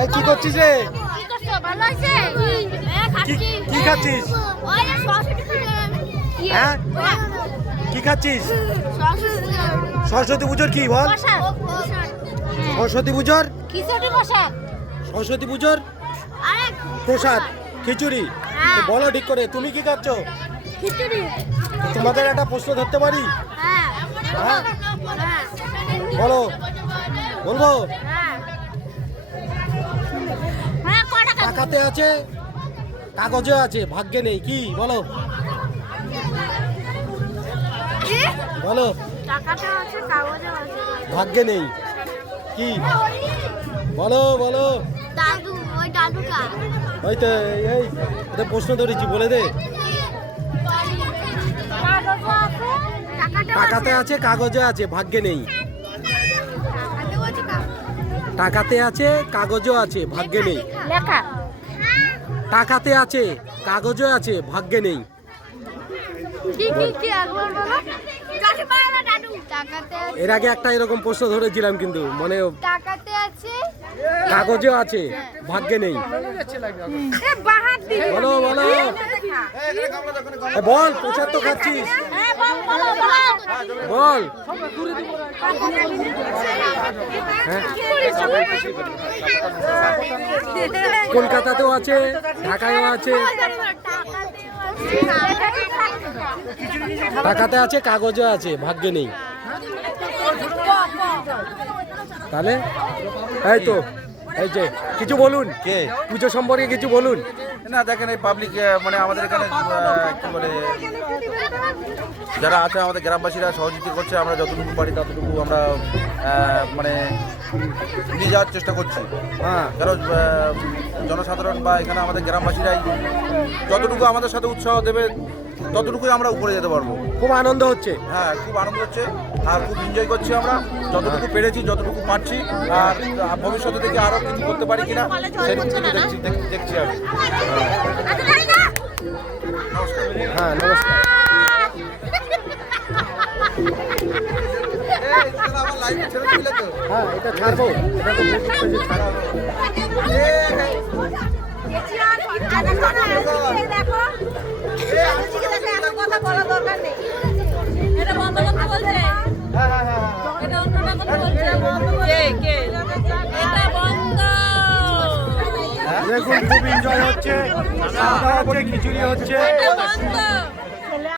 এই কি করছিস রে? কি করছো? ভালো আছে? কি খাচ্ছিস? ওই যে সরস্বতী পূজা। হ্যাঁ? কি খাচ্ছিস? সরস্বতী পুজোর কি বল? প্রসাদ। সরস্বতী পুজোর? খিচুড়ি প্রসাদ। সরস্বতী পুজোর আরে প্রসাদ খিচুড়ি। তো বলো ঠিক করে তুমি কি খাচ্ছ? খিচুড়ি। তোমাদের একটা প্রশ্ন ধরতে পারি? হ্যাঁ। হ্যাঁ? হ্যাঁ। বলো, বলবো? হ্যাঁ। হ্যাঁ, কটা কাজ? টাকাতে আছে, কাগজে আছে, ভাগ্যে নেই, কি বলো? কি? বলো, টাকাটা আছে, কাগজে আছে। ভাগ্যে নেই, কি বলো? বলো। দাদু, ওই দাদুটা। ওই তো এই এটা প্রশ্ন ধরেছি, বলে দে। টাকাতে আছে, কাগজে আছে, ভাগ্যে নেই। টাকাতে আছে, কাগজও আছে, ভাগ্যে নেই। লেখা। টাকাতে আছে, কাগজে আছে, ভাগ্যে নেই। কি একবার বলো। দাদু। টাকাতে আছে। এর আগে একটা এরকম প্রশ্ন ধরেছিলাম কিন্তু মনে টাকাতে আছে। কাগজে আছে, ভাগ্যে নেই। এ বাহাত দি। বলো, বলো। বল, প্রসাদ তো খাচ্ছিস, হ্যাঁ, বলো। বল। হ্যাঁ, কলকাতাতেও আছে, ঢাকায়ও আছে। টাকাতে আছে, কাগজে আছে, ভাগ্যে নেই। তাহলে এই তো, এই যে কিছু বলুন, কে পুজো সম্পর্কে কিছু বলুন। না দেখেন এই পাবলিক মানে আমাদের এখানে কি বলে যারা আছে আমাদের গ্রামবাসীরা সহযোগিতা করছে, আমরা যতটুকু পারি ততটুকু আমরা মানে নিয়ে যাওয়ার চেষ্টা করছি। হ্যাঁ, কারণ জনসাধারণ বা এখানে আমাদের গ্রামবাসীরাই যতটুকু আমাদের সাথে উৎসাহ দেবে ততটুকুই আমরা উপরে যেতে পারবো। খুব আনন্দ হচ্ছে। হ্যাঁ, খুব আনন্দ হচ্ছে আর খুব এনজয় করছি আমরা, যতটুকু পেরেছি যতটুকু পারছি। আর ভবিষ্যতে থেকে আরও কিছু করতে পারি কিনা সেরকম কিছু দেখছি আমি। হ্যাঁ, নমস্কার। হ্যাঁ, এটা ছাড়বো, এটা তো ফেসবুক পেজে ছাড়বো। কথা বলা দরকার নেই। এটা বন্ধ করতে বলছে। এটা অন্যটা করতে বলছে। কে? এটা বন্ধ। দেখুন, খুব এনজয় হচ্ছে, খাওয়া দাওয়া হচ্ছে, খিচুড়ি হচ্ছে। এটা বন্ধ।